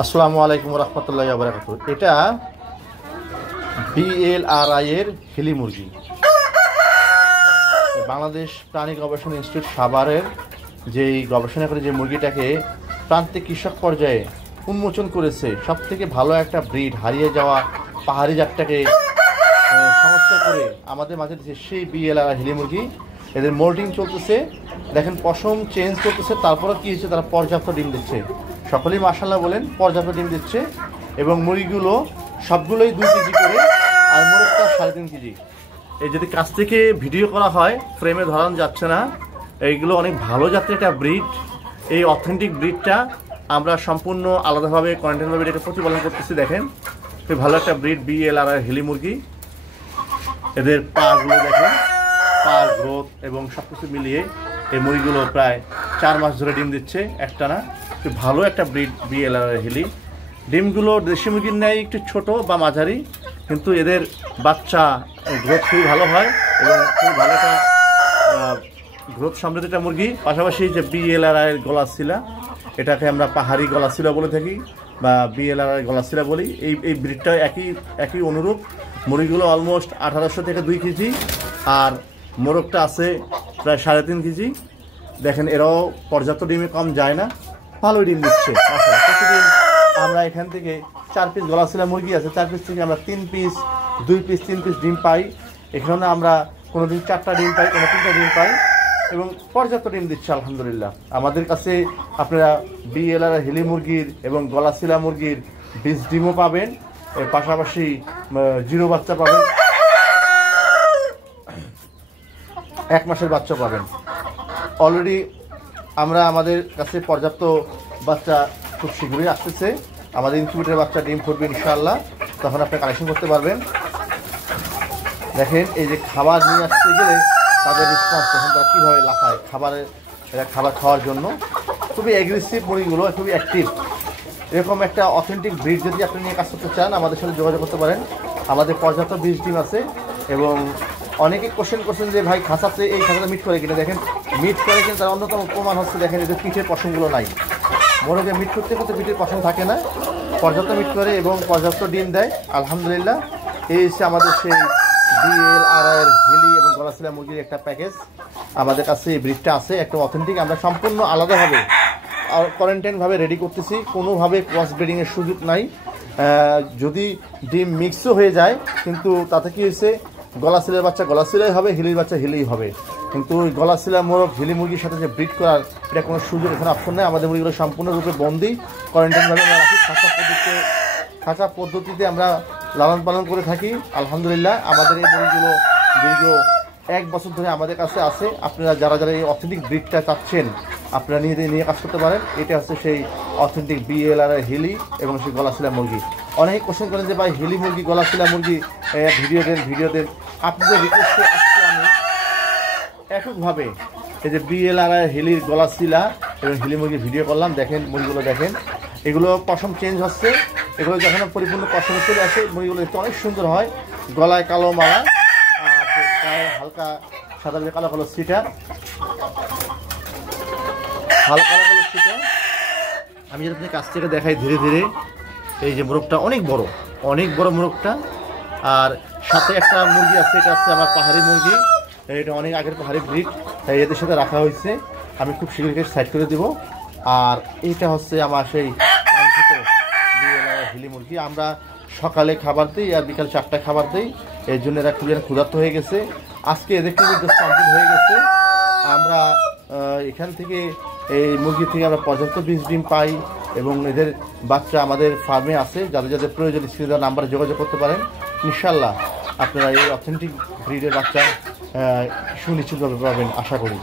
আসসালামু আলাইকুম রহমতুল্লাহি ওয়া বারাকাতুহু। এটা BLRI এর হিলি মুরগি। বাংলাদেশ প্রাণী গবেষণা ইনস্টিটিউট সাভারের যেই গবেষণা করে যে মুরগিটাকে প্রান্তিক কৃষক পর্যায়ে উন্মোচন করেছে, সবথেকে ভালো একটা ব্রিড, হারিয়ে যাওয়া পাহাড়ি জাতটাকে সংস্কার করে আমাদের মাঝে দিচ্ছে সেই BLRI হিলি মুরগি। এদের মোল্টিং চলতেছে, দেখেন পশম চেঞ্জ করতেছে, তারপরে কী হচ্ছে, তারা পর্যাপ্ত ডিম দিচ্ছে। সকলেই মাশাআল্লাহ বলেন, পর্যাপ্ত ডিম দিচ্ছে। এবং মুরগিগুলো সবগুলোই 2 কেজি করে, আর মোরগটা 3.5 কেজি। এই যদি কাছ থেকে ভিডিও করা হয় ফ্রেমে ধরানো যাচ্ছে না, এইগুলো অনেক ভালো জাতের একটা ব্রিড। এই অথেন্টিক ব্রিডটা আমরা সম্পূর্ণ আলাদাভাবে কন্টেন্টভাবে এটাকে প্রতিপালন করতেছি। দেখেন খুব ভালো একটা ব্রিড BLRI হিলি মুরগি। এদের পাগুলো দেখেন, পার গ্রোথ এবং সব কিছু মিলিয়ে এই মুরগিগুলো প্রায় 4 মাস ধরে ডিম দিচ্ছে একটানা। খুব ভালো একটা ব্রিড BLRI হিলি। ডিমগুলো দেশি মুরগির ন্যায় একটু ছোট বা মাঝারি, কিন্তু এদের বাচ্চা গ্রোথ খুবই ভালো হয় এবং খুব ভালো একটা গ্রোথ সমৃদ্ধ একটা মুরগি। পাশাপাশি যে BLRI গলাশিলা, এটাকে আমরা পাহাড়ি গলাশিলা বলে থাকি বা BLRI গলাশিলা বলি। এই ব্রিডটা একই অনুরূপ। মুরগিগুলো অলমোস্ট 1800 থেকে 2 কেজি, আর মোরগটা আছে প্রায় 3.5 কেজি। দেখেন এরাও পর্যাপ্ত ডিমে কম যায় না, ভালো ডিম দিচ্ছে। প্রতিদিন আমরা এখান থেকে 4 পিস গলাশিলা মুরগি আছে, 4 পিস থেকে আমরা 3 পিস 2 পিস 3 পিস ডিম পাই। এখানে আমরা কোনো দিন 4টা ডিম পাই, কোনো 3টা ডিম পাই এবং পর্যাপ্ত ডিম দিচ্ছে আলহামদুলিল্লাহ। আমাদের কাছে আপনারা BLRI হিলি মুরগির এবং গলাশিলা মুরগির 20 ডিমও পাবেন, এর পাশাপাশি 0 বাচ্চা পাবেন, 1 মাসের বাচ্চা পাবেন। অলরেডি আমাদের কাছে পর্যাপ্ত বাচ্চা খুব শীঘ্রই আসতেছে। আমাদের ইনকিউবেটরের বাচ্চা ডিম ফুটবে ইনশাআল্লাহ, তখন আপনি কালেকশন করতে পারবেন। দেখেন এই যে খাবার নিয়ে আসতে গেলে তাদের রেসপন্স, তখন তারা কীভাবে লাফায় খাবার খাওয়ার জন্য। খুবই অ্যাগ্রেসিভ মুরগিগুলো, খুবই অ্যাক্টিভ। এরকম একটা অথেন্টিক ব্রিড যদি আপনি নিয়ে কাজ করতে চান, আমাদের সাথে যোগাযোগ করতে পারেন। আমাদের পর্যাপ্ত 20 ডিম আছে। এবং অনেকে কোশ্চেন করছেন যে ভাই খাঁচাতে এই খাঁচাতে মিট করে কিনা। দেখেন মিট করে কিন্তু তার অন্যতম প্রমাণ হচ্ছে, দেখেন এদের পিঠের পশমগুলো নাই। মোরগে মিট করতে করতে পিঠের পশম থাকে না, পর্যাপ্ত মিট করে এবং পর্যাপ্ত ডিম দেয় আলহামদুলিল্লাহ। এই হচ্ছে আমাদের সেই BLRI হিলি এবং গলাশিলা মুরগির একটা প্যাকেজ। আমাদের কাছে এই ব্রিডটা আছে, একটা অথেন্টিক। আমরা সম্পূর্ণ আলাদাভাবে কোয়ারেন্টাইনভাবে রেডি করতেছি, কোনোভাবে ক্রস ব্রিডিংয়ের সুযোগ নাই। যদি ডিম মিক্সও হয়ে যায়, কিন্তু তাতে কি হয়েছে, গলাশিলার বাচ্চা গলাশিলাই হবে, হিলির বাচ্চা হিলিই হবে। কিন্তু ওই গলাশিলা মোরগ হিলি মুরগির সাথে যে ব্রিড করার, এটা কোনো সুযোগ এখানে অপশন নেই। আমাদের মুরগিগুলো সম্পূর্ণরূপে বন্দি, কোয়ারেন্টাইনভাবে আমরা রাখি। খাঁচা পদ্ধতিতে আমরা লালন পালন করে থাকি আলহামদুলিল্লাহ। আমাদের এই মুরগিগুলো দীর্ঘ 1 বছর ধরে আমাদের কাছে আছে। আপনারা যারা এই অথেন্টিক ব্রিডটা চাচ্ছেন, আপনারা নিয়ে কাজ করতে পারেন। এটা হচ্ছে সেই অথেন্টিক BLRI হিলি এবং সেই গলাশিলা মুরগি। অনেকে কোশ্চেন করেন যে ভাই হিলি মুরগি গলাশিলা মুরগি ভিডিও দেন। আপনাদের রিকোয়েস্টে আজকে আমি এককভাবে এই যে BLRI হিলির গলাশিলা এবং হিলি মুরগির ভিডিও করলাম। দেখেন মুরগিগুলো দেখেন, এগুলো পশম চেঞ্জ হচ্ছে। এগুলো যখন পরিপূর্ণ পশমে চলে আসে, মুরগিগুলো দেখতে অনেক সুন্দর হয়। গলায় কালো মালা, গায়ে হালকা সাদা কালো কালো সিটা, আমি যদি কাছ থেকে দেখাই ধীরে ধীরে, এই যে মোরগটা অনেক বড় মোরগটা। আর সাথে একটা মুরগি আছে, এটা হচ্ছে আমার পাহাড়ি মুরগি। এটা অনেক আগের পাহাড়ি ব্রিড, তাই এদের সাথে রাখা হয়েছে। আমি খুব শীঘ্রই সাইড করে দিব। আর এইটা হচ্ছে আমার সেই BLRI হিলি মুরগি। আমরা সকালে খাবার দিই আর বিকাল 4টায় খাবার দিই, এর জন্য এরা খুবই ক্ষুধার্ত হয়ে গেছে। আজকে এদের খুবই কমপ্লিট হয়ে গেছে। আমরা এখান থেকে এই মুরগি থেকে আমরা পর্যাপ্ত 20 ডিম পাই এবং এদের বাচ্চা আমাদের ফার্মে আছে। যাদের প্রয়োজন স্ক্রিনে নাম্বারে যোগাযোগ করতে পারেন। ইনশাল্লাহ আপনারা এই অথেন্টিক ব্রিডের বাচ্চা সুনিশ্চিতভাবে পাবেন আশা করি।